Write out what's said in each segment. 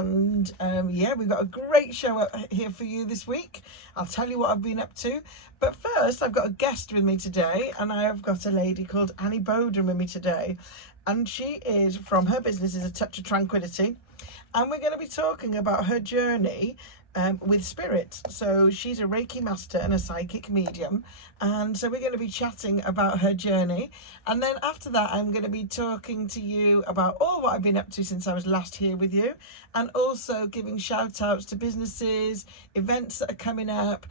and yeah, we've got a great show up here for you this week. I'll tell you what I've been up to, but first I've got a guest with me today, and I have got a lady called Annie Boden with me today, and she is from, her business is A Touch of Tranquility, and we're going to be talking about her journey with spirit. So she's a Reiki master and a psychic medium, and so we're going to be chatting about her journey, and then after that I'm going to be talking to you about all what I've been up to since I was last here with you, and also giving shout outs to businesses, events that are coming up,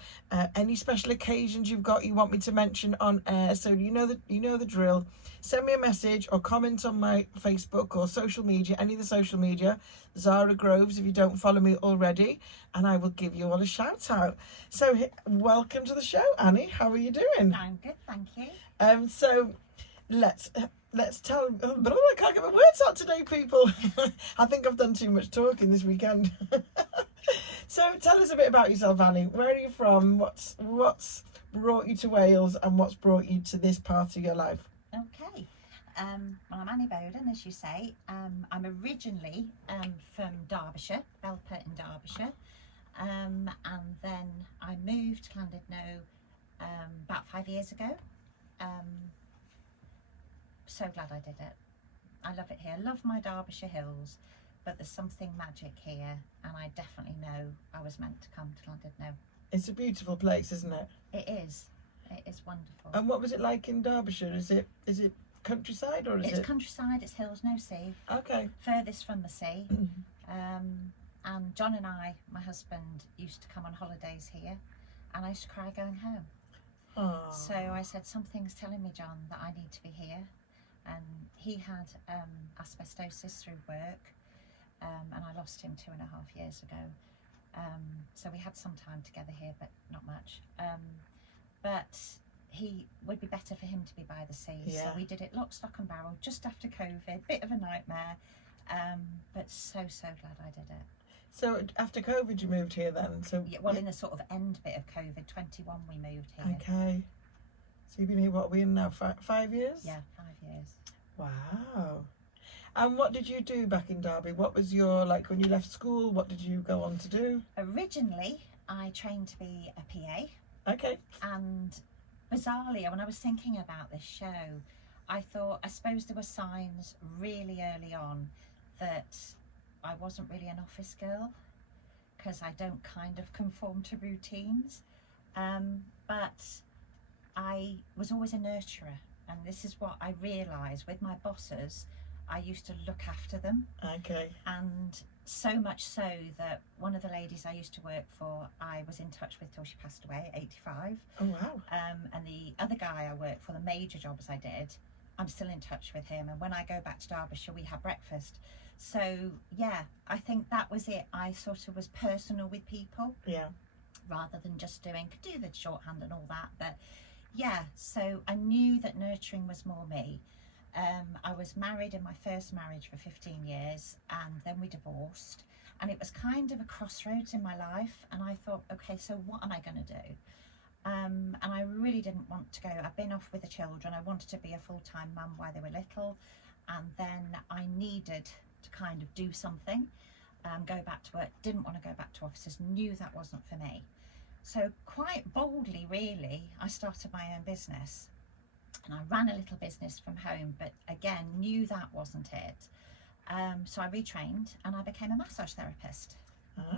any special occasions you've got you want me to mention on air. So you know the drill. Send me a message or comment on my Facebook or social media, any of the social media, Zara Groves, if you don't follow me already, and I will give you all a shout out. So welcome to the show, Annie. How are you doing? I'm good, thank you. So let's tell. I can't get my words out today, people. I think I've done too much talking this weekend. So tell us a bit about yourself, Annie. Where are you from? What's brought you to Wales, and what's brought you to this part of your life? Okay. Well, I'm Annie Boden, as you say. I'm originally from Derbyshire, Belport in Derbyshire, and then I moved to Llandudno about 5 years ago. So glad I did it. I love it here. I love my Derbyshire hills, but there's something magic here, and I definitely know I was meant to come to Llandudno. It's a beautiful place, isn't it? It is. It is wonderful. And what was it like in Derbyshire? Is it countryside, or is it? It's countryside, it's hills, no sea. Okay. Furthest from the sea. And John and I, my husband, used to come on holidays here, and I used to cry going home. Aww. So I said, something's telling me, John, that I need to be here. And he had asbestosis through work, and I lost him 2.5 years ago. So we had some time together here, but not much. But he would be better for him to be by the sea. Yeah. So we did it lock, stock and barrel just after COVID, bit of a nightmare, but so glad I did it. So after COVID you moved here then? So yeah, well, in the sort of end bit of COVID, 21 we moved here. Okay. So you've been here, what are we in now, 5 years? Yeah, 5 years. Wow. And what did you do back in Derby? What was your, like, when you left school, what did you go on to do? Originally I trained to be a PA. Okay. And bizarrely, when I was thinking about this show, I suppose there were signs really early on that I wasn't really an office girl, because I don't kind of conform to routines. But I was always a nurturer, and this is what I realised with my bosses. I used to look after them. Okay. And so much so that one of the ladies I used to work for, I was in touch with till she passed away at 85. Oh wow. And the other guy I worked for, the major jobs I did, I'm still in touch with him, and when I go back to Derbyshire we have breakfast. So yeah, I think that was it. I sort of was personal with people. Yeah. Rather than just could do the shorthand and all that. But yeah, so I knew that nurturing was more me. I was married in my first marriage for 15 years, and then we divorced, and it was kind of a crossroads in my life, and I thought, okay, so what am I going to do? And I really didn't want to go. I've been off with the children. I wanted to be a full-time mum while they were little, and then I needed to kind of do something, go back to work. Didn't want to go back to offices, knew that wasn't for me. So quite boldly, really, I started my own business. And I ran a little business from home, but again, knew that wasn't it. So I retrained and I became a massage therapist.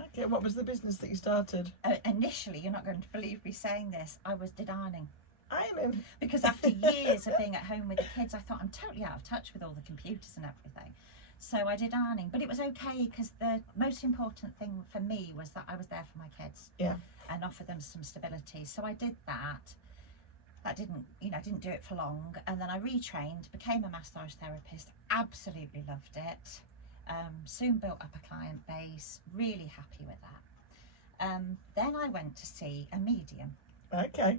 Okay, what was the business that you started? Initially, you're not going to believe me saying this, I did ironing. Ironing? Because after years of being at home with the kids, I thought I'm totally out of touch with all the computers and everything. So I did ironing, but it was okay, because the most important thing for me was that I was there for my kids. Yeah. And offer them some stability. So I did that. That didn't do it for long, and then I retrained, became a massage therapist, absolutely loved it. Soon built up a client base, really happy with that. Then I went to see a medium. Okay.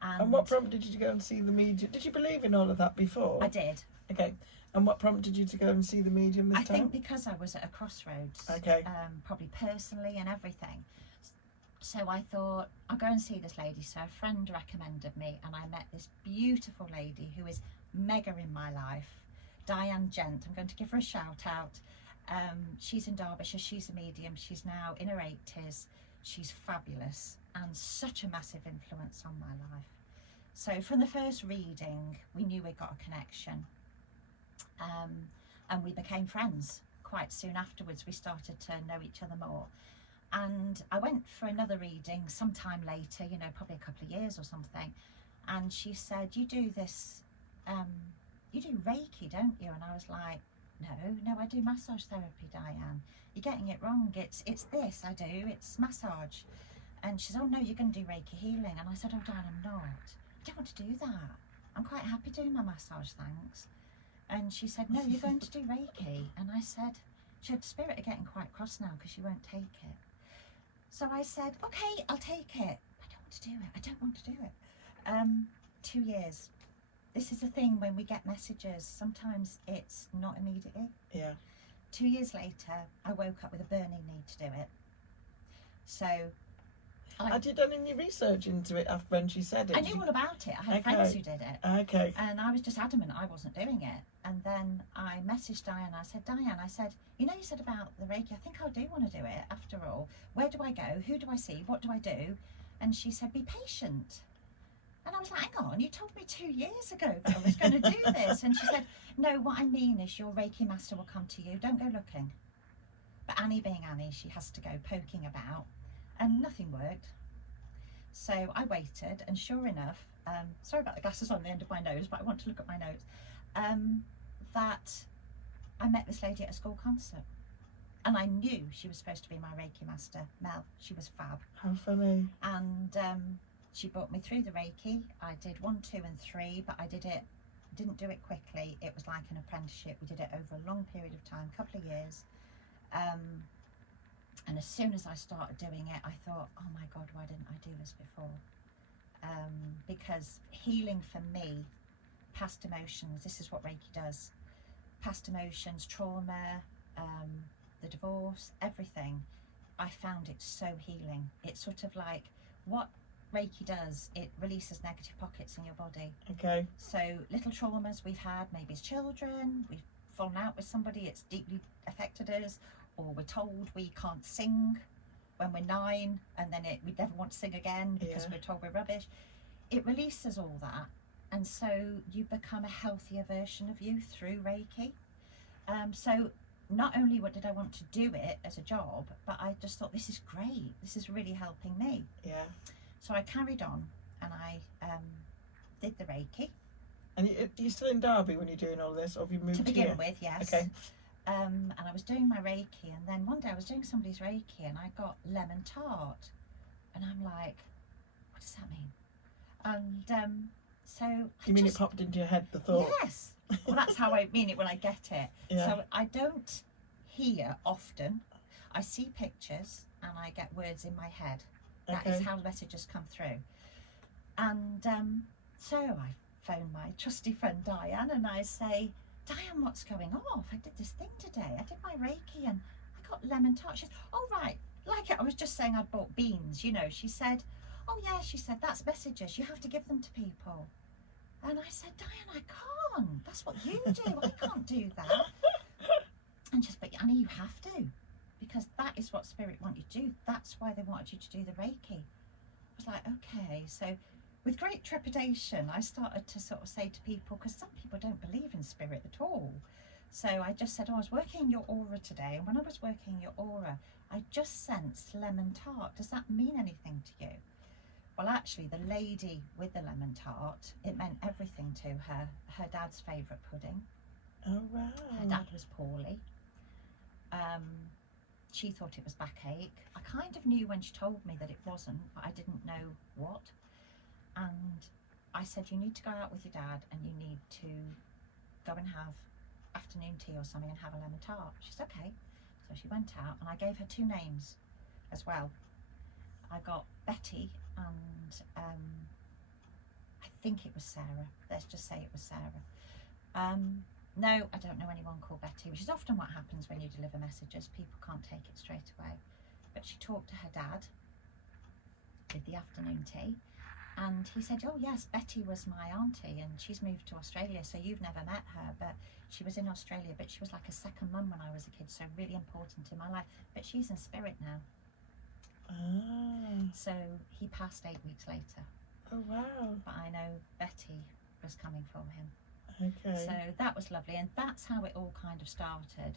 And what prompted you to go and see the medium? Did you believe in all of that before? I did. Okay. And what prompted you to go and see the medium this time? I think because I was at a crossroads. Okay. Probably personally and everything. So I thought, I'll go and see this lady. So a friend recommended me, and I met this beautiful lady who is mega in my life, Diane Gent. I'm going to give her a shout out. She's in Derbyshire, she's a medium, she's now in her 80s, she's fabulous and such a massive influence on my life. So from the first reading, we knew we got a connection, and we became friends. Quite soon afterwards, we started to know each other more. And I went for another reading sometime later, you know, probably a couple of years or something. And she said, you do this, you do Reiki, don't you? And I was like, no, I do massage therapy, Diane. You're getting it wrong. It's this I do, it's massage. And she said, oh no, you're going to do Reiki healing. And I said, oh Diane, I'm not. I don't want to do that. I'm quite happy doing my massage, thanks. And she said, no, you're going to do Reiki. And I said, she had spirit of getting quite cross now because she won't take it. So I said, okay, I'll take it. I don't want to do it. I don't want to do it. 2 years. This is the thing when we get messages, sometimes it's not immediately. Yeah. 2 years later, I woke up with a burning need to do it. So Had you done any research into it after when she said it? I knew all about it. I had friends who did it. Okay. And I was just adamant I wasn't doing it. And then I messaged Diane. I said, Diane, I said, you know, you said about the Reiki, I think I do want to do it after all. Where do I go? Who do I see? What do I do? And she said, be patient. And I was like, hang on, you told me 2 years ago that I was going to do this. And she said, no, what I mean is your Reiki master will come to you. Don't go looking. But Annie being Annie, she has to go poking about. And nothing worked. So I waited, and sure enough, sorry about the glasses on the end of my nose, but I want to look at my notes, that I met this lady at a school concert. And I knew she was supposed to be my Reiki master, Mel. She was fab. How funny. And she brought me through the Reiki. I did 1, 2 and 3, but I didn't do it quickly. It was like an apprenticeship. We did it over a long period of time, a couple of years. And as soon as I started doing it, I thought, oh my God, why didn't I do this before? Because healing for me, past emotions, this is what Reiki does. Past emotions, trauma, the divorce, everything. I found it so healing. It's sort of like what Reiki does, it releases negative pockets in your body. Okay. So little traumas we've had, maybe as children, we've fallen out with somebody, it's deeply affected us, or we're told we can't sing when we're 9 and then we never want to sing again because we're told we're rubbish. It releases all that, and so you become a healthier version of you through Reiki. So not only did I want to do it as a job, but I just thought, this is great, this is really helping me. Yeah. So I carried on and I did the Reiki. And you're still in Derby when you're doing all this, or have you moved to begin here? with, yes. Okay. And I was doing my Reiki, and then one day I was doing somebody's Reiki and I got lemon tart, and I'm like, what does that mean? And so You mean it popped into your head, the thought? Yes. Well, that's how I mean it when I get it. Yeah. So I don't hear often. I see pictures and I get words in my head. That is how the messages come through. And so I phone my trusty friend Diane and I say, Diane, what's going off? I did this thing today. I did my Reiki and I got lemon tart. She said, oh right, like it. I was just saying I'd bought beans, you know. She said, oh yeah, she said, that's messages. You have to give them to people. And I said, Diane, I can't. That's what you do. I can't do that. And she said, but Annie, you have to. Because that is what Spirit want you to do. That's why they wanted you to do the Reiki. I was like, okay. So with great trepidation, I started to sort of say to people, because some people don't believe in spirit at all. So I just said, oh, I was working in your aura today. And when I was working in your aura, I just sensed lemon tart. Does that mean anything to you? Well, actually, the lady with the lemon tart, it meant everything to her. Her dad's favourite pudding. Oh, wow. Her dad was poorly. She thought it was backache. I kind of knew when she told me that it wasn't, but I didn't know what. And I said, you need to go out with your dad and you need to go and have afternoon tea or something and have a lemon tart. She said, okay. So she went out and I gave her 2 names as well. I got Betty and I think it was Sarah. Let's just say it was Sarah. No, I don't know anyone called Betty, which is often what happens when you deliver messages. People can't take it straight away. But she talked to her dad, did the afternoon tea, And he said, oh yes, Betty was my auntie and she's moved to Australia, so you've never met her, but she was in Australia, but she was like a second mum when I was a kid, so really important in my life. But she's in spirit now. Ah. So he passed 8 weeks later. Oh wow. But I know Betty was coming for him. Okay. So that was lovely, and that's how it all kind of started.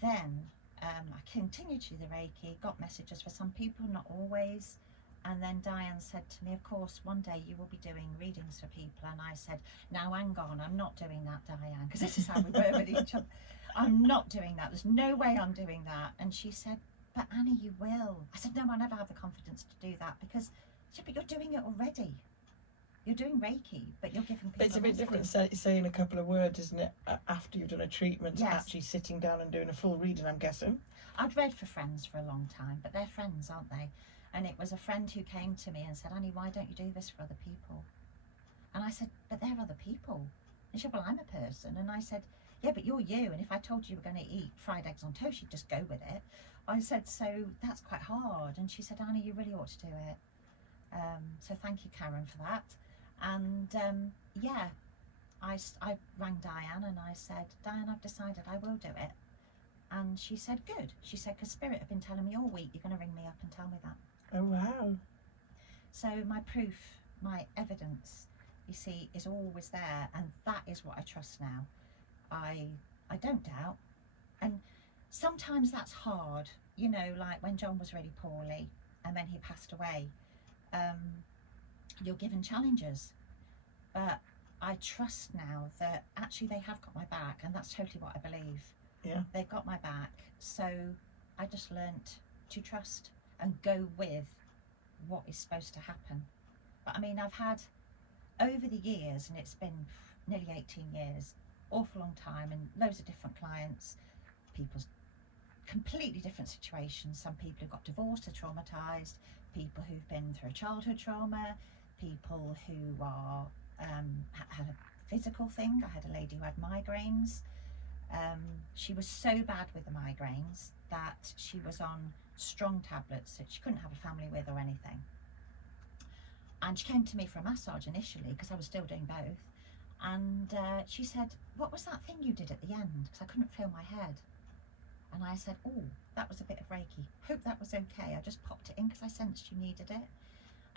Then I continued to do the Reiki, got messages for some people, not always. And then Diane said to me, of course, one day you will be doing readings for people. And I said, now hang on, I'm not doing that, Diane, because this is how we were with each other. I'm not doing that. There's no way I'm doing that. And she said, but Annie, you will. I said, no, I never have the confidence to do that, because she said, but you're doing it already. You're doing Reiki, but you're giving people. But it's a bit different saying a couple of words, isn't it, after you've done a treatment, to Yes. actually sitting down and doing a full reading, I'm guessing. I'd read for friends for a long time, but they're friends, aren't they? And it was a friend who came to me and said, Annie, why don't you do this for other people? And I said, but they're other people. And she said, well, I'm a person. And I said, yeah, but you're you. And if I told you were going to eat fried eggs on toast, you'd just go with it. I said, so that's quite hard. And she said, Annie, you really ought to do it. So thank you, Karen, for that. And yeah, I rang Diane and I said, Diane, I've decided I will do it. And she said, good. She said, because Spirit have been telling me all week, you're going to ring me up and tell me that. Oh wow. So my proof, my evidence, you see, is always there, and that is what I trust now. I don't doubt. And sometimes that's hard, you know, like when John was really poorly and then he passed away. You're given challenges, but I trust now that actually they have got my back, and that's totally what I believe. Yeah. They've got my back, so I just learnt to trust and go with what is supposed to happen. But I mean, I've had, over the years, and it's been nearly 18 years, awful long time, and loads of different clients, people's completely different situations. Some people who got divorced are traumatised, people who've been through a childhood trauma, people who are had a physical thing. I had a lady who had migraines. She was so bad with the migraines that she was on strong tablets that she couldn't have a family with or anything. And she came to me for a massage initially because I was still doing both. And she said, what was that thing you did at the end? Because I couldn't feel my head. And I said, oh, that was a bit of Reiki. Hope that was okay. I just popped it in because I sensed you needed it.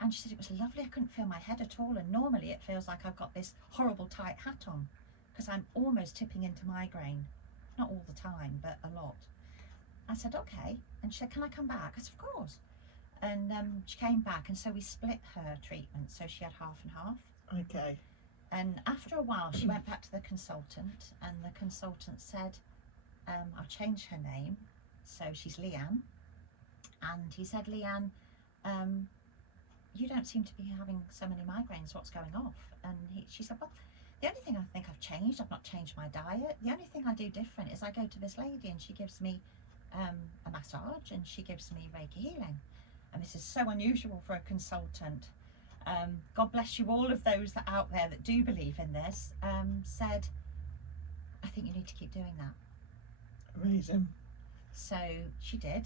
And she said, it was lovely. I couldn't feel my head at all. And normally it feels like I've got this horrible tight hat on because I'm almost tipping into migraine. Not all the time, but a lot. I said, okay. And she said, can I come back? I said, of course. And she came back, and so we split her treatment. So she had half and half. Okay. And after a while, she went back to the consultant, and the consultant said, I'll change her name. So she's Leanne. And he said, Leanne, you don't seem to be having so many migraines. What's going off? And she said, well, the only thing I think I've changed, I've not changed my diet. The only thing I do different is I go to this lady and she gives me a massage and she gives me Reiki healing. And this is so unusual for a consultant. God bless you, all of those that out there that do believe in this, said, I think you need to keep doing that. Amazing. So she did.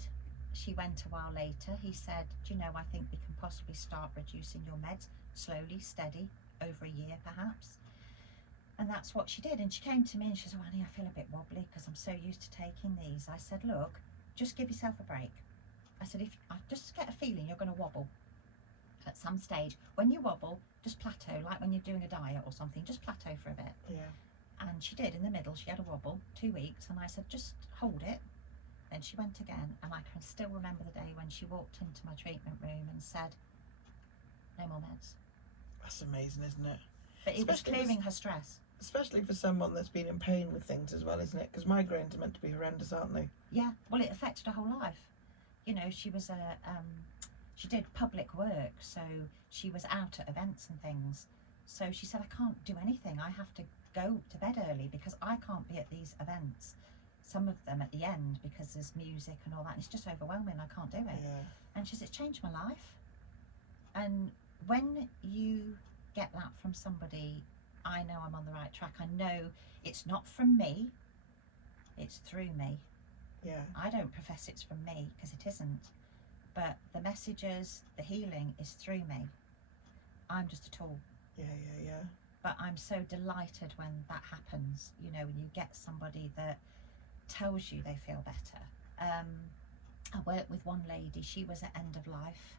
She went a while later. He said, do you know, I think we can possibly start reducing your meds slowly, steady, over a year perhaps. And that's what she did. And she came to me and she said, oh, Annie, I feel a bit wobbly because I'm so used to taking these. I said, look, just give yourself a break. I said, if I just get a feeling you're going to wobble at some stage, when you wobble, just plateau, like when you're doing a diet or something, just plateau for a bit. Yeah. And she did. In the middle, she had a wobble, 2 weeks, and I said, just hold it. Then she went again, and I can still remember the day when she walked into my treatment room and said, no more meds. That's amazing, isn't it? But it was Especially clearing her stress. Especially for someone that's been in pain with things as well, isn't it? Because migraines are meant to be horrendous, aren't they? Yeah, well, it affected her whole life. You know, she was she did public work, so she was out at events and things. So she said, I can't do anything. I have to go to bed early because I can't be at these events. Some of them at the end because there's music and all that. And it's just overwhelming. I can't do it. Yeah. And she said, it's changed my life. And when you get that from somebody, I know I'm on the right track. I know it's not from me, it's through me. Yeah. I don't profess it's from me because it isn't. But the messages, the healing is through me. I'm just a tool. Yeah. But I'm so delighted when that happens, you know, when you get somebody that tells you they feel better. I worked with one lady, she was at end of life.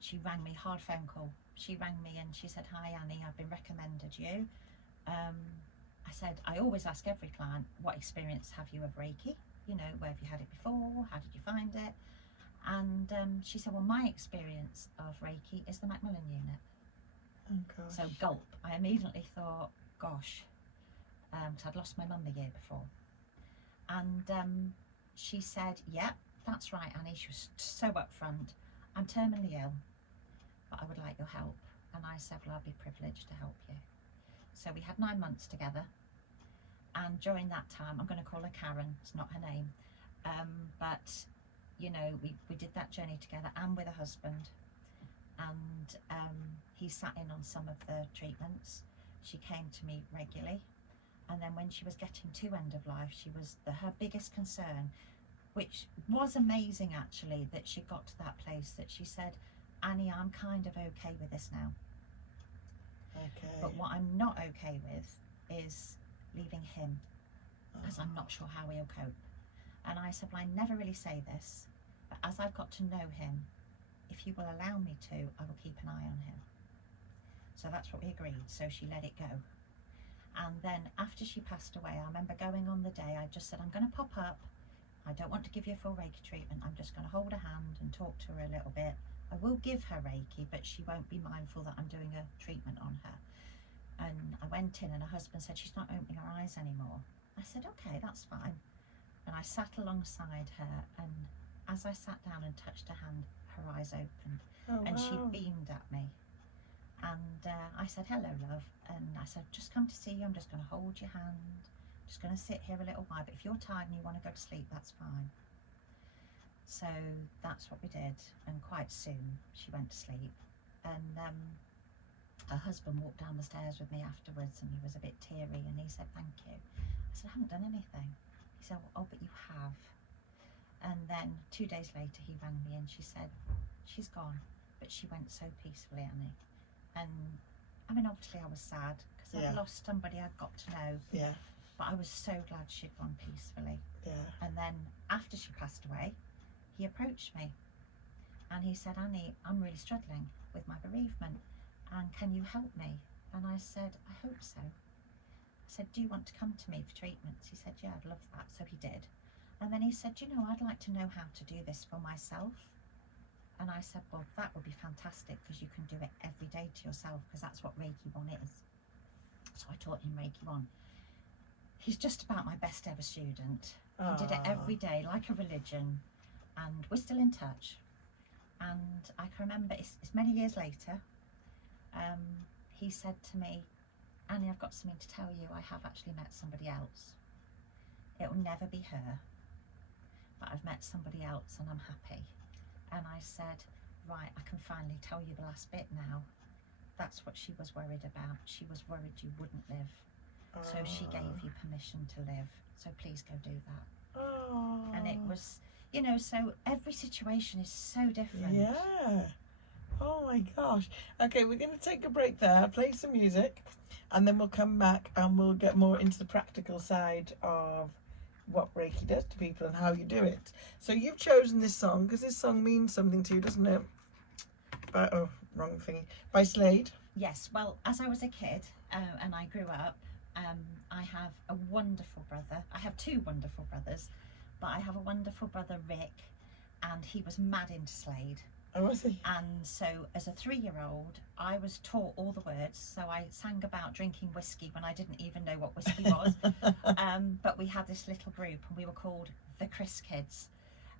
She rang me, hard phone call. She rang me and she said, "Hi Annie, I've been recommended you." I said, I always ask every client, what experience have you of Reiki? You know, where have you had it before? How did you find it? And she said, well, my experience of Reiki is the Macmillan unit. Oh gosh. So gulp. I immediately thought, gosh, because I'd lost my mum the year before. And she said, yeah, that's right, Annie. She was so upfront. I'm terminally ill, but I would like your help. And I said, well, I'll be privileged to help you. So we had 9 months together. And during that time, I'm going to call her Karen, it's not her name. But, you know, we did that journey together and with a husband. And he sat in on some of the treatments. She came to me regularly. And then when she was getting to end of life, her biggest concern, which was amazing actually, that she got to that place that she said, Annie, I'm kind of okay with this now. Okay. But what I'm not okay with is leaving him, because I'm not sure how he'll cope. And I said, well, I never really say this, but as I've got to know him, if you will allow me to, I will keep an eye on him. So that's what we agreed. So she let it go. And then after she passed away, I remember going on the day, I just said, I'm going to pop up. I don't want to give you a full Reiki treatment. I'm just going to hold her hand and talk to her a little bit. I will give her Reiki, but she won't be mindful that I'm doing a treatment on her. And I went in and her husband said, she's not opening her eyes anymore. I said, okay, that's fine. And I sat alongside her, and as I sat down and touched her hand, her eyes opened. And she beamed at me. And I said, hello, love. And I said, just come to see you. I'm just going to hold your hand. Just going to sit here a little while. But if you're tired and you want to go to sleep, that's fine. So that's what we did. And quite soon she went to sleep. And her husband walked down the stairs with me afterwards, and he was a bit teary, and he said, thank you. I said, I haven't done anything. He said, well, oh, but you have. And then 2 days later he rang me and she said, she's gone, but she went so peacefully, Annie. And I mean, obviously I was sad because I'd lost somebody I'd got to know. Yeah. But I was so glad she'd gone peacefully. Yeah. And then after she passed away, he approached me and he said, Annie, I'm really struggling with my bereavement, and can you help me? And I said, I hope so. I said, do you want to come to me for treatments? He said, yeah, I'd love that. So he did. And then he said, you know, I'd like to know how to do this for myself. And I said, well, that would be fantastic, because you can do it every day to yourself, because that's what Reiki 1 is. So I taught him Reiki 1. He's just about my best ever student. He did it every day like a religion, and we're still in touch. And I can remember, it's many years later, he said to me, Annie, I've got something to tell you. I have actually met somebody else. It will never be her, but I've met somebody else and I'm happy. And I said, right, I can finally tell you the last bit now. That's what she was worried about. She was worried you wouldn't live. So she gave you permission to live. So please go do that. And it was, you know, so every situation is so different. Yeah. Oh my gosh. Okay, we're going to take a break there, play some music, and then we'll come back and we'll get more into the practical side of what Reiki does to people and how you do it. So you've chosen this song because this song means something to you, doesn't it? By, oh, wrong thingy. By Slade. Yes, well, as I was a kid and I grew up, I have a wonderful brother. I have 2 wonderful brothers, but I have a wonderful brother, Rick, and he was mad into Slade. Oh, was he? And so as a 3-year-old, I was taught all the words. So I sang about drinking whiskey when I didn't even know what whiskey was. But we had this little group and we were called the Chris Kids.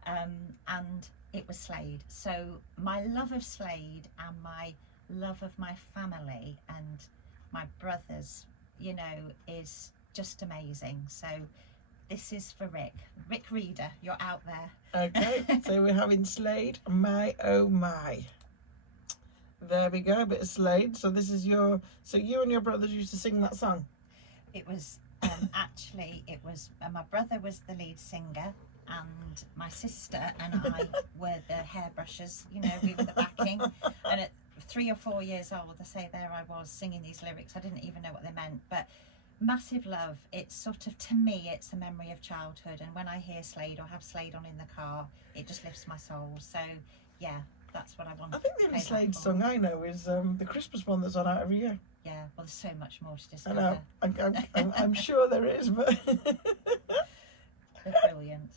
And it was Slade. So my love of Slade and my love of my family and my brothers, you know, is just amazing. So this is for Rick. Rick Reader, you're out there. Okay, so we're having Slade, My Oh My. There we go, a bit of Slade. So this is your, so you and your brothers used to sing that song? It was, actually, it was, my brother was the lead singer, and my sister and I were the hairbrushes, you know, we were the backing. And 3 or 4 years old, I say there I was singing these lyrics. I didn't even know what they meant, but massive love. It's sort of, to me, it's a memory of childhood, and when I hear Slade or have Slade on in the car, it just lifts my soul. So yeah, that's what I want. I think the only play that Slade for. song I know is the Christmas one that's on out every year. Yeah, well, there's so much more to I discover. know. I'm sure there is, but They're brilliant.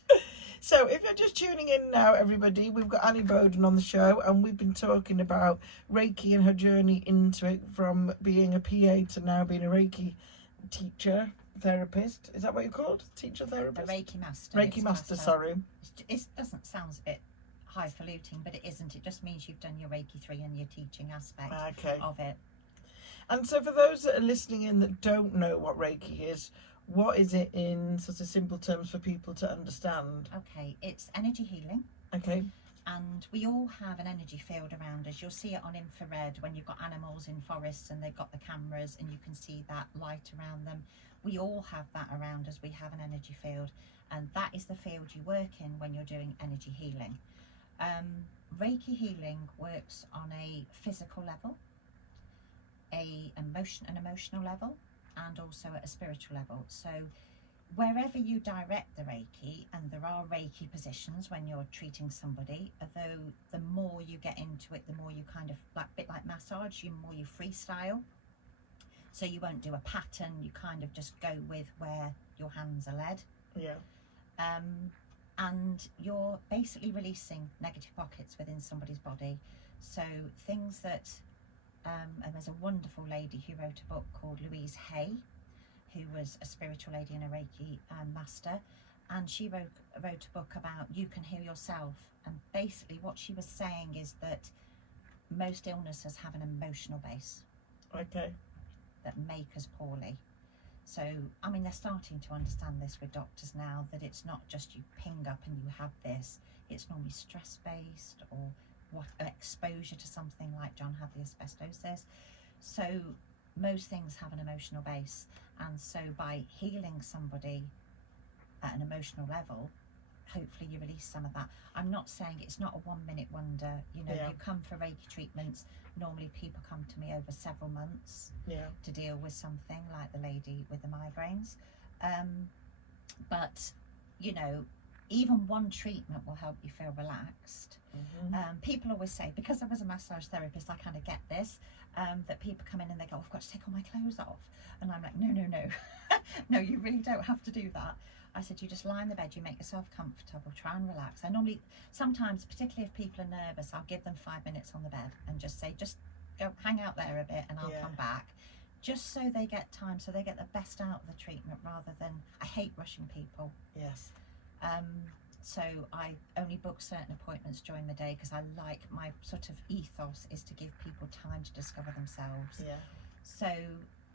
So if you're just tuning in now, everybody, we've got Annie Boden on the show, and we've been talking about Reiki and her journey into it, from being a PA to now being a Reiki teacher, therapist. Is that what you're called? Teacher, A therapist? Reiki master. Reiki master, sorry. It doesn't sound a bit highfalutin, but it isn't. It just means you've done your Reiki 3 and your teaching aspect of it. And so for those that are listening in that don't know what Reiki is, what is it in sort of simple terms for people to understand? Okay, it's energy healing. Okay. And we all have an energy field around us. You'll see it on infrared when you've got animals in forests and they've got the cameras and you can see that light around them. We all have that around us. We have an energy field, and that is the field you work in when you're doing energy healing. Reiki healing works on a physical level, an emotional level, and also at a spiritual level. So wherever you direct the Reiki, and there are Reiki positions when you're treating somebody, although the more you get into it, the more you kind of, like, bit like massage, the more you freestyle. So you won't do a pattern, you kind of just go with where your hands are led. Yeah. And you're basically releasing negative pockets within somebody's body. So things that, and there's a wonderful lady who wrote a book called Louise Hay, who was a spiritual lady and a Reiki master, and she wrote a book about you can heal yourself. And basically what she was saying is that most illnesses have an emotional base. Okay. That make us poorly. So, I mean, they're starting to understand this with doctors now, that it's not just you ping up and you have this. It's normally stress-based, or exposure to something like John had the asbestosis. So most things have an emotional base, and so by healing somebody at an emotional level, hopefully you release some of that. I'm not saying it's not a 1-minute wonder. You know, you come for Reiki treatments. Normally people come to me over several months to deal with something, like the lady with the migraines. But, you know, even one treatment will help you feel relaxed. People always say, because I was a massage therapist, I kind of get this, that people come in and they go, I've got to take all my clothes off. And I'm like, no. No, you really don't have to do that. I said, you just lie in the bed, you make yourself comfortable, try and relax. I normally, sometimes, particularly if people are nervous, I'll give them 5 minutes on the bed and just say, just go hang out there a bit and I'll come back. Just so they get time, so they get the best out of the treatment, rather than, I hate rushing people. Yes. So I only book certain appointments during the day, because I like, my sort of ethos is to give people time to discover themselves. Yeah. So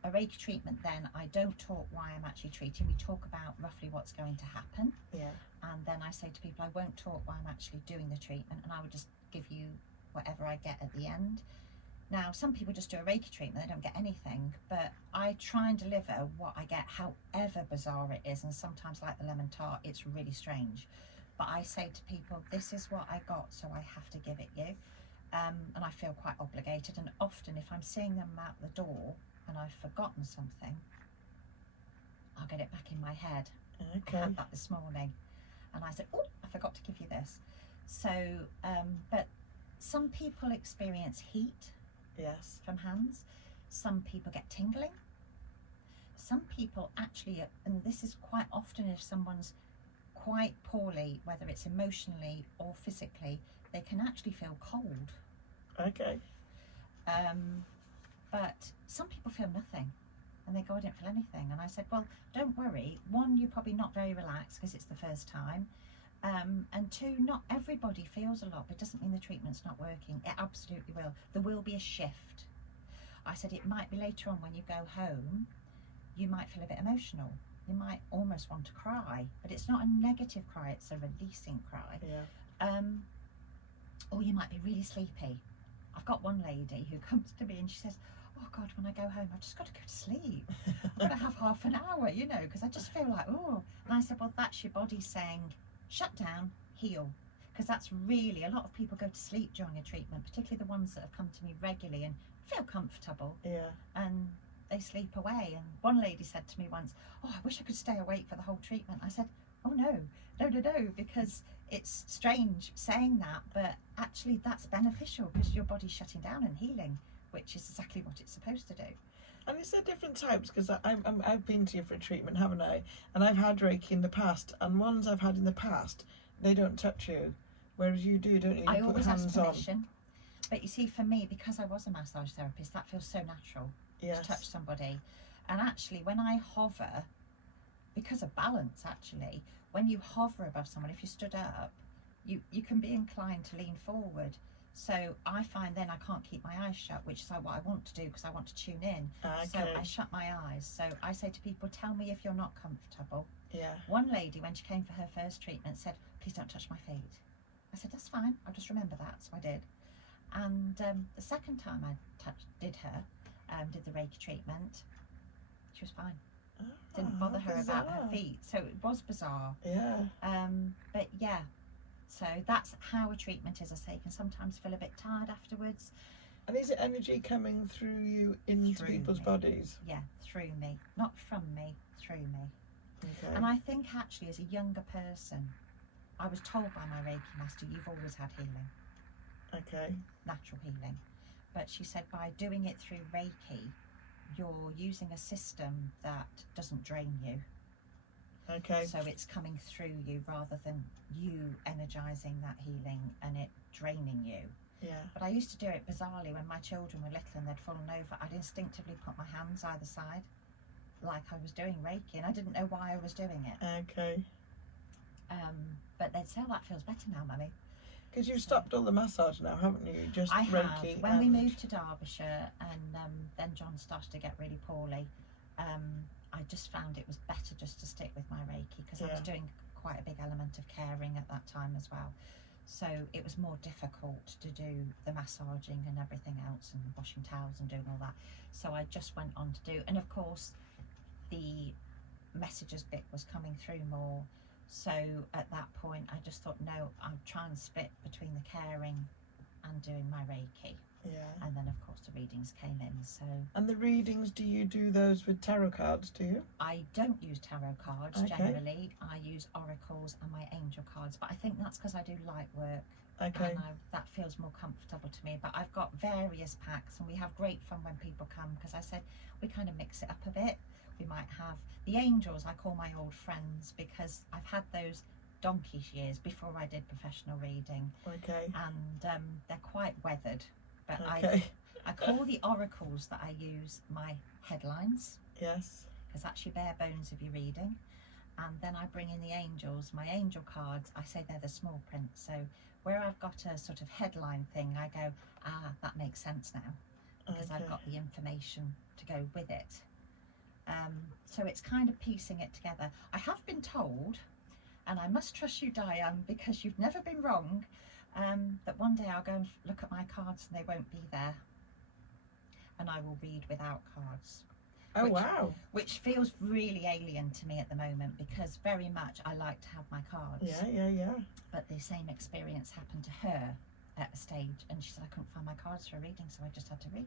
a Reiki treatment, then I don't talk why I'm actually treating. We talk about roughly what's going to happen. Yeah. And then I say to people, I won't talk why I'm actually doing the treatment, and I would just give you whatever I get at the end. Now, some people just do a Reiki treatment, they don't get anything, but I try and deliver what I get, however bizarre it is. And sometimes, like the lemon tart, it's really strange. But I say to people, this is what I got, so I have to give it you. And I feel quite obligated. And often, if I'm seeing them out the door and I've forgotten something, I'll get it back in my head. Okay. I had that this morning, and I said, oh, I forgot to give you this. So, but some people experience heat. Yes. From hands. Some people get tingling. Some people actually, and this is quite often if someone's quite poorly, whether it's emotionally or physically, they can actually feel cold. Okay. But some people feel nothing, and they go, I didn't feel anything. And I said, well, don't worry. One, you're probably not very relaxed because it's the first time. And two, not everybody feels a lot, but it doesn't mean the treatment's not working. It absolutely will. There will be a shift. I said it might be later on when you go home, you might feel a bit emotional. You might almost want to cry, but it's not a negative cry, it's a releasing cry. Yeah. Or you might be really sleepy. I've got one lady who comes to me and she says, oh God, when I go home, I've just got to go to sleep. I've got to have half an hour, you know, because I just feel like, oh. And I said, well, that's your body saying, shut down, heal. because that's really, a lot of people go to sleep during a treatment, particularly the ones that have come to me regularly and feel comfortable. Yeah. And they sleep away. And one lady said to me once, "Oh, I wish I could stay awake for the whole treatment." I said, "Oh no, because it's strange saying that, but actually that's beneficial because your body's shutting down and healing, which is exactly what it's supposed to do." And is there different types? Because I've been to you for a treatment, haven't I? And I've had Reiki in the past, and ones I've had in the past, they don't touch you, whereas you do, don't you? I You put always hands ask on. permission. But you see, for me, because I was a massage therapist, that feels so natural Yes. to touch somebody. And actually, when I hover, because of balance, actually, when you hover above someone, if you stood up, you can be inclined to lean forward. So I find then I can't keep my eyes shut, which is like what I want to do because I want to tune in. Okay. So I shut my eyes. So I say to people, tell me if you're not comfortable. Yeah. One lady, when she came for her first treatment, said, "Please don't touch my feet." I said, "That's fine, I'll just remember that." So I did. And the second time I did the Reiki treatment, she was fine. Didn't bother her about her feet. So it was bizarre. Yeah. But yeah, so that's how a treatment is. I say you can sometimes feel a bit tired afterwards. And is it energy coming through you into Through people's me. bodies? Yeah, through me. Not from me, through me. Okay. And I think actually as a younger person, I was told by my Reiki master, you've always had healing. Okay. Natural healing. But she said by doing it through Reiki, you're using a system that doesn't drain you. Okay. So it's coming through you rather than you energizing that healing and it draining you. Yeah. But I used to do it bizarrely when my children were little and they'd fallen over. I'd instinctively put my hands either side like I was doing Reiki, and I didn't know why I was doing it. Okay. But they'd say, "Oh, that feels better now, Mummy." Because you've stopped all the massage now, haven't you? Just I Reiki. have. When we moved to Derbyshire and then John started to get really poorly, I just found it was better just to stick with my Reiki because I was doing quite a big element of caring at that time as well. So it was more difficult to do the massaging and everything else and washing towels and doing all that. So I just went on to do, and of course the messages bit was coming through more. So at that point I just thought, no, I'll try and split between the caring and doing my Reiki. Yeah. And then of course the readings came in. So And the readings, do you do those with tarot cards, do you? I don't use tarot cards generally. I use oracles and my angel cards, but I think that's because I do light work. Okay. And that feels more comfortable to me. But I've got various packs and we have great fun when people come because I said we kind of mix it up a bit. We might have the angels, I call my old friends because I've had those donkey's years before I did professional reading. Okay. And they're quite weathered. But Okay. I call the oracles that I use my headlines. Yes. Because that's your bare bones of your reading. And then I bring in the angels, my angel cards. I say they're the small print. So where I've got a sort of headline thing, I go, that makes sense now. Because I've got the information to go with it. So it's kind of piecing it together. I have been told, and I must trust you, Diane, because you've never been wrong, that one day I'll go and look at my cards and they won't be there. And I will read without cards. Oh, wow. Which feels really alien to me at the moment because very much I like to have my cards. Yeah. But the same experience happened to her at a stage and she said I couldn't find my cards for a reading, so I just had to read.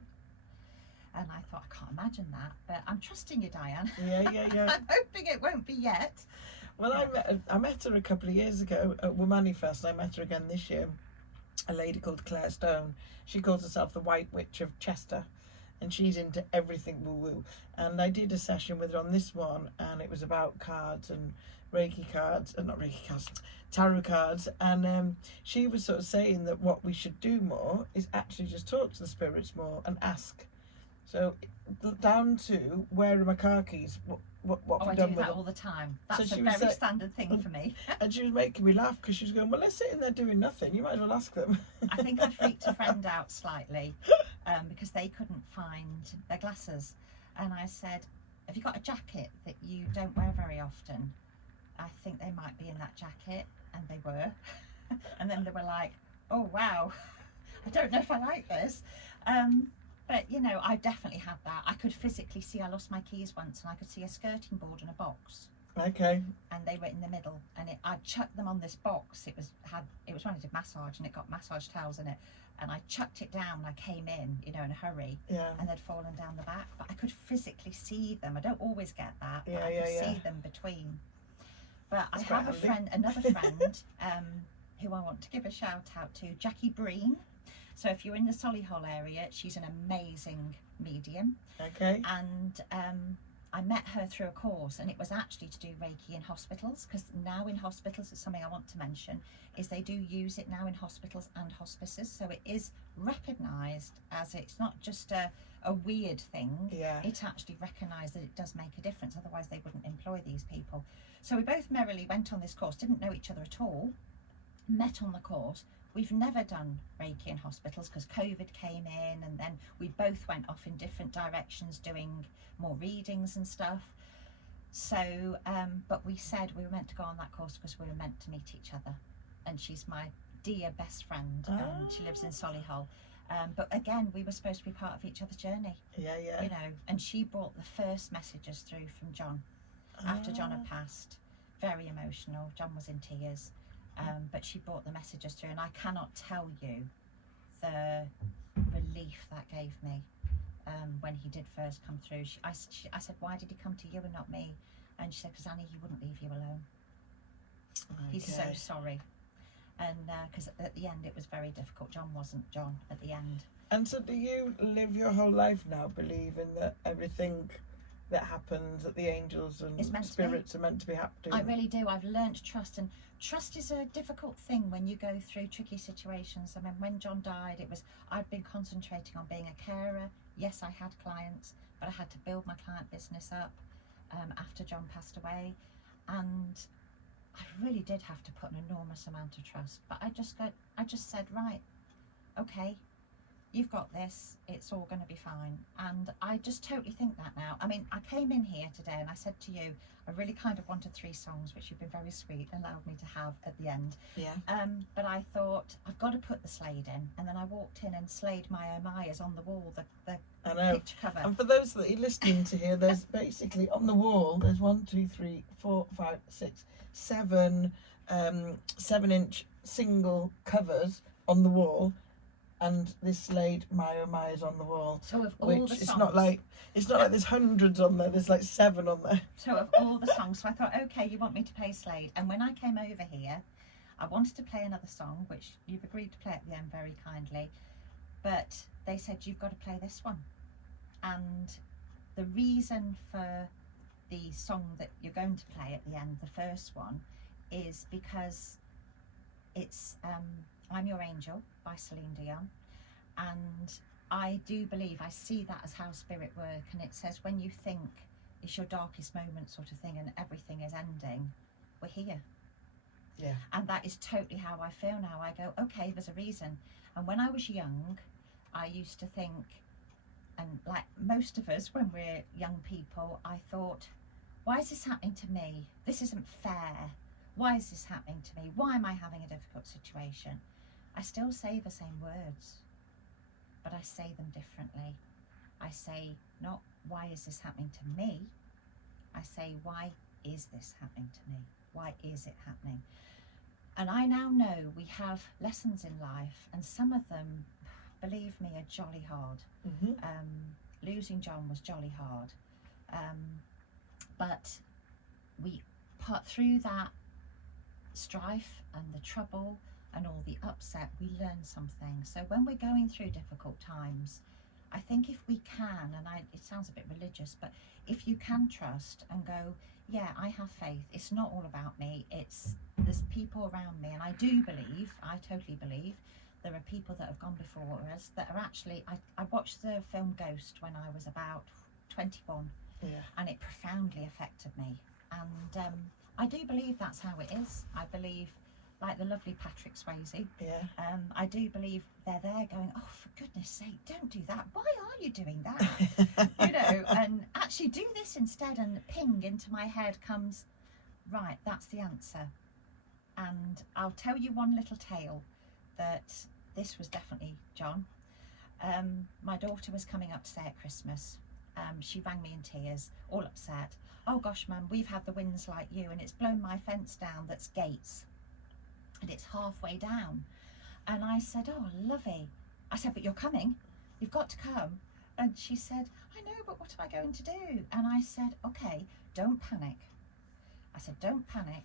And I thought, I can't imagine that, but I'm trusting you, Diane. Yeah. I'm hoping it won't be yet. Well, I met her a couple of years ago at Womani Fest. I met her again this year. A lady called Claire Stone. She calls herself the White Witch of Chester, and she's into everything woo-woo. And I did a session with her on this one, and it was about cards and Reiki cards, not Reiki cards, tarot cards. And she was sort of saying that what we should do more is actually just talk to the spirits more and ask. So down to where are my car keys? What have I done do with that them? all the time. That's So a she was very standard thing for me. And she was making me laugh because she was going, well, they're sitting there doing nothing. You might as well ask them. I think I freaked a friend out slightly because they couldn't find their glasses. And I said, have you got a jacket that you don't wear very often? I think they might be in that jacket. And they were. And then they were like, oh, wow, I don't know if I like this. But, you know, I definitely had that. I could physically see, I lost my keys once and I could see a skirting board and a box. Okay. and they were in the middle, and I chucked them on this box. It was when I did massage, and it got massage towels in it, and I chucked it down when I came in, in a hurry, Yeah. and they'd fallen down the back, but I could physically see them. I don't always get that, but Yeah, I could yeah, see them between. But That's I quite have handy. another friend, who I want to give a shout out to, Jackie Breen. So if you're in the Solihull area, she's an amazing medium. Okay. And I met her through a course, and it was actually to do Reiki in hospitals, because now in hospitals, it's something I want to mention, is they do use it now in hospitals and hospices. So it is recognised as, it's not just a weird thing. Yeah. It's actually recognised that it does make a difference, otherwise they wouldn't employ these people. So we both merrily went on this course, didn't know each other at all, met on the course. We've never done Reiki in hospitals because COVID came in, and then we both went off in different directions doing more readings and stuff. So, but we said we were meant to go on that course because we were meant to meet each other. And she's my dear best friend, and she lives in Solihull. But again, we were supposed to be part of each other's journey. Yeah, yeah. And she brought the first messages through from John after John had passed. Very emotional. John was in tears. But she brought the messages through, and I cannot tell you the relief that gave me when he did first come through. I said, why did he come to you and not me? And she said, because Annie, he wouldn't leave you alone. Okay. He's so sorry. And because at the end it was very difficult. John wasn't John at the end. And so do you live your whole life now believing that everything that happens, that the angels and spirits are meant to be happening? I really do. I've learned to trust, and trust is a difficult thing when you go through tricky situations. I mean, when John died, I'd been concentrating on being a carer. Yes, I had clients, but I had to build my client business up after John passed away, and I really did have to put an enormous amount of trust. But I just said, right, okay, you've got this, it's all going to be fine. And I just totally think that now. I mean, I came in here today and I said to you, I really kind of wanted 3 songs, which you've been very sweet and allowed me to have at the end. Yeah. But I thought, I've got to put the Slade in. And then I walked in and Slade My Oh My is on the wall, the I know. picture cover. And for those that are listening to here, there's basically on the wall, there's 1, 2, 3, 4, 5, 6, 7 7-inch single covers on the wall, and this Slade My Oh My is on the wall. So of all the songs, it's not like there's hundreds on there. There's like 7 on there. So of all the songs, so I thought, okay, you want me to play Slade. And when I came over here, I wanted to play another song, which you've agreed to play at the end very kindly, but they said you've got to play this one. And the reason for the song that you're going to play at the end, the first one, is because it's I'm Your Angel by Celine Dion, and I do believe, I see that as how spirit work, and it says when you think it's your darkest moment sort of thing and everything is ending, we're here. Yeah. And that is totally how I feel now. I go, okay, there's a reason. And when I was young, I used to think, and like most of us when we're young people, I thought, why is this happening to me? This isn't fair. Why is this happening to me? Why am I having a difficult situation? I still say the same words, but I say them differently. I say not, why is this happening to me? I say, why is this happening to me? Why is it happening? And I now know we have lessons in life, and some of them, believe me, are jolly hard. Mm-hmm. Losing John was jolly hard. But we put through that strife and the trouble and all the upset, we learn something. So when we're going through difficult times, I think if we can, and it sounds a bit religious, but if you can trust and go, yeah, I have faith, it's not all about me, there's people around me, and I do believe, I totally believe, there are people that have gone before us that are actually, I watched the film Ghost when I was about 21, Yeah. and it profoundly affected me. And I do believe that's how it is. I believe, like the lovely Patrick Swayze, Yeah. I do believe they're there going, oh, for goodness sake, don't do that. Why are you doing that? And actually do this instead. And ping into my head comes, right, that's the answer. And I'll tell you one little tale that this was definitely John. My daughter was coming up to stay at Christmas. She rang me in tears, all upset. Oh gosh, Mum, we've had the winds like you, and it's blown my fence down that's gates, and it's halfway down. And I said, oh, lovely. I said, but you're coming. You've got to come. And she said, I know, but what am I going to do? And I said, okay, don't panic. I said, don't panic.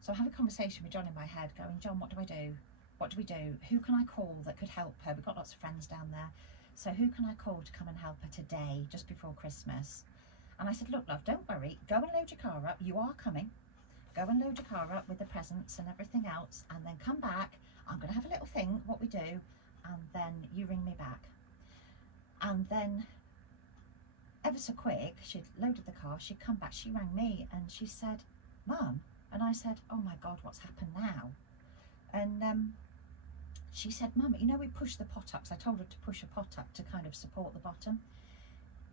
So I had a conversation with John in my head going, John, what do I do? What do we do? Who can I call that could help her? We've got lots of friends down there. So who can I call to come and help her today, just before Christmas? And I said, look, love, don't worry. Go and load your car up. You are coming. Go and load your car up with the presents and everything else, and then come back. I'm going to have a little think what we do, and then you ring me back. And then ever so quick, she'd loaded the car, she'd come back, she rang me and she said, Mum, and I said, oh my God, what's happened now? And she said, Mum, you know, we pushed the pot up, so I told her to push a pot up to kind of support the bottom.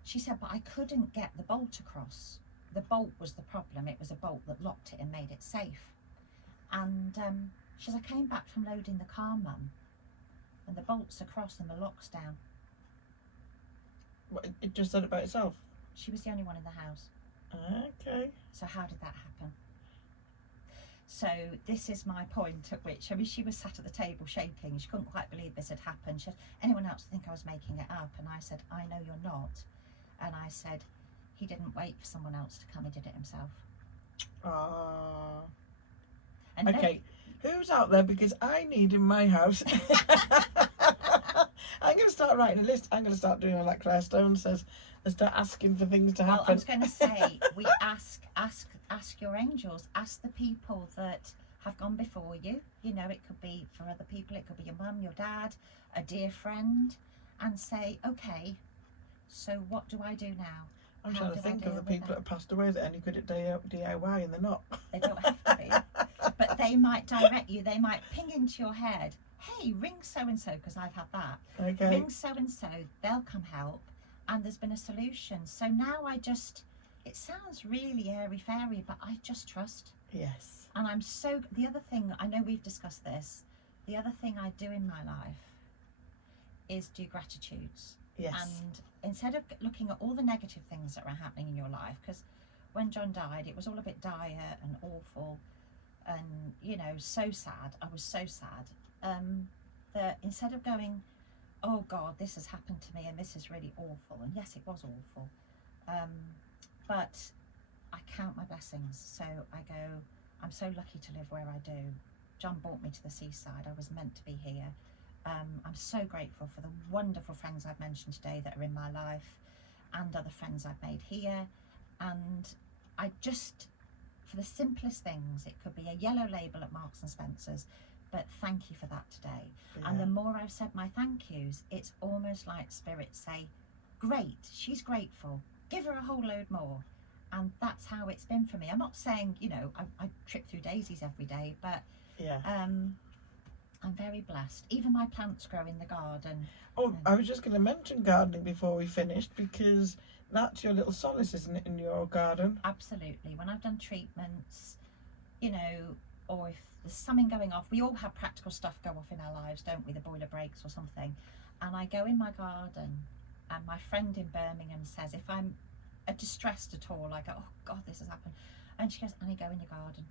She said, but I couldn't get the bolt across. The bolt was the problem. It was a bolt that locked it and made it safe. And she said, I came back from loading the car, Mum, and the bolt's across and the lock's down. What, it just done it by itself? She was the only one in the house. Okay. So how did that happen? So this is my point at which, I mean, she was sat at the table shaking. She couldn't quite believe this had happened. She said, anyone else think I was making it up? And I said, I know you're not. And I said, he didn't wait for someone else to come, he did it himself. Ah. And Okay, who's out there? Because I need in my house. I'm going to start writing a list. I'm going to start doing all like Claire Stone says and start asking for things to happen. Well, I was going to say, we ask your angels, ask the people that have gone before you. You know, it could be for other people, it could be your mum, your dad, a dear friend, and say, okay, so what do I do now? I'm trying to think of the people that have passed away that are any good at DIY, and they're not. They don't have to be, but they might direct you. They might ping into your head, hey, ring so-and-so, because I've had that. Okay. Ring so-and-so, they'll come help, and there's been a solution. So now it sounds really airy-fairy, but I just trust. Yes. And the other thing, I know we've discussed this, the other thing I do in my life is do gratitudes. Yes. And instead of looking at all the negative things that were happening in your life, because when John died, it was all a bit dire and awful and, you know, so sad. I was so sad. That instead of going, oh God, this has happened to me and this is really awful, and yes, it was awful, but I count my blessings. So I go, I'm so lucky to live where I do. John brought me to the seaside. I was meant to be here. I'm so grateful for the wonderful friends I've mentioned today that are in my life, and other friends I've made here. And I just, for the simplest things, it could be a yellow label at Marks and Spencer's, but thank you for that today. Yeah. And the more I've said my thank yous, it's almost like spirits say, great, she's grateful, give her a whole load more. And that's how it's been for me. I'm not saying, you know, I trip through daisies every day, but yeah. I'm very blessed. Even my plants grow in the garden. Oh, I was just going to mention gardening before we finished, because that's your little solace, isn't it, in your garden? Absolutely. When I've done treatments, you know, or if there's something going off, we all have practical stuff go off in our lives, don't we? The boiler breaks or something. And I go in my garden, and my friend in Birmingham says, if I'm distressed at all, I go, oh God, this has happened. And she goes, Annie, go in your garden.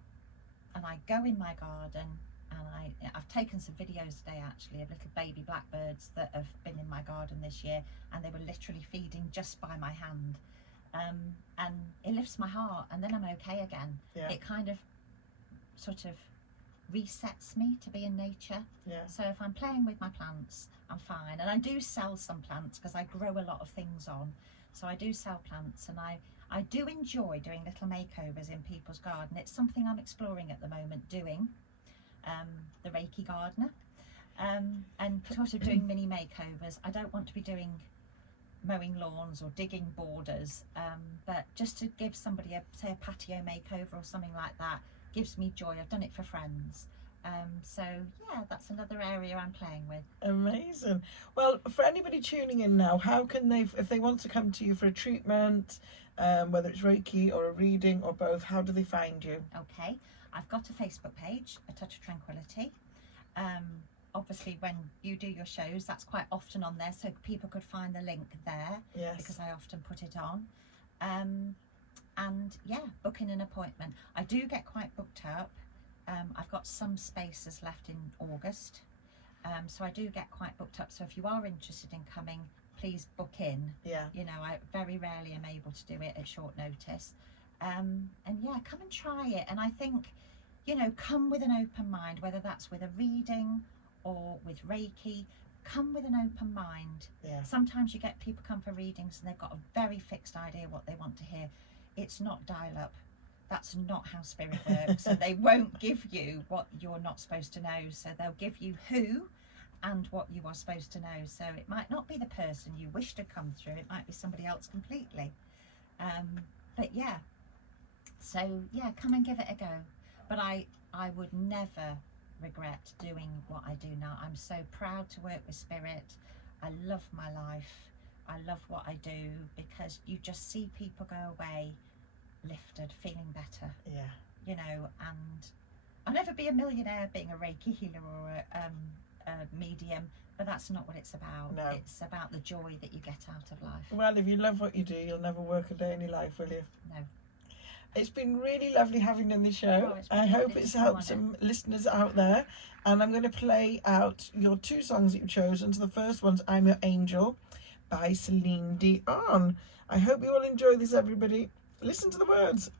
And I go in my garden, and I've taken some videos today actually of little baby blackbirds that have been in my garden this year, and they were literally feeding just by my hand, and it lifts my heart, and then I'm okay again. Yeah. It kind of sort of resets me to be in nature. Yeah. So if I'm playing with my plants, I'm fine. And I do sell some plants because I grow a lot of things on, so I do sell plants, and I do enjoy doing little makeovers in people's garden. It's something I'm exploring at the moment, doing the Reiki gardener, and sort of doing mini makeovers. I don't want to be doing mowing lawns or digging borders, but just to give somebody say a patio makeover or something like that gives me joy. I've done it for friends. So yeah, that's another area I'm playing with. Amazing. Well, for anybody tuning in now, how can they, if they want to come to you for a treatment, whether it's Reiki or a reading or both, how do they find you? Okay, I've got a Facebook page, A Touch of Tranquility. obviously when you do your shows, that's quite often on there, so people could find the link there. Yes. Because I often put it on. And yeah, booking an appointment. I do get quite booked up. I've got some spaces left in August, so I do get quite booked up. So if you are interested in coming, please book in. Yeah. You know, I very rarely am able to do it at short notice. And yeah, come and try it. And I think, you know, come with an open mind, whether that's with a reading or with Reiki. Come with an open mind. Yeah. Sometimes you get people come for readings and they've got a very fixed idea what they want to hear. It's not dial up. That's not how spirit works. So they won't give you what you're not supposed to know. So they'll give you who and what you are supposed to know. So it might not be the person you wish to come through. It might be somebody else completely. But yeah. So yeah, come and give it a go. But I would never regret doing what I do now. I'm so proud to work with spirit. I love my life. I love what I do, because you just see people go away lifted, feeling better. Yeah. You know, and I'll never be a millionaire being a Reiki healer or a medium, but that's not what it's about. No. It's about the joy that you get out of life. Well, if you love what you do, you'll never work a day in your life, will you? No. It's been really lovely having you on the show. Oh, it's been I hope lovely it's to come helped on some listeners out there. And I'm going to play out your 2 songs that you've chosen. So the first one's I'm Your Angel by Celine Dion. I hope you all enjoy this, everybody. Listen to the words.